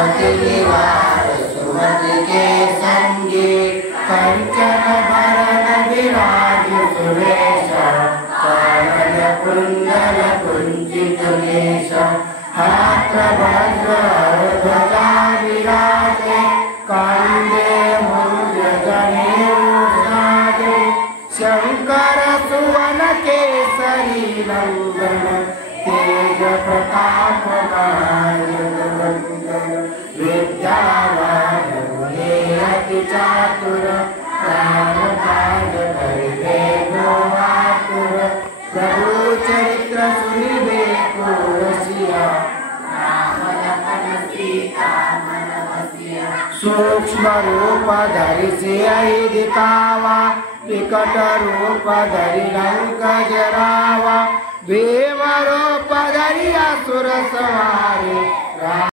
सुमति निवार सुमति के संगी कंचन भरण विराज सुरेश कानन कुंडल कुंचित केश हाथ वज्र ध्वजा विराजे कांधे मूज जनेऊ साजे शंकर सुवन केसरी नंदन तेज प्रताप महाजगवंदन विद्यावान गुणी अति चातुर राम काज करिबे को आतुर प्रभु चरित्र सुनिबे को रसिया राम लखन सीता मन बसिया सूक्ष्म रूप धरि सियहि दिखावा विकट रूप धरि लंक जरावा भीम रूप धरि असुर सवारे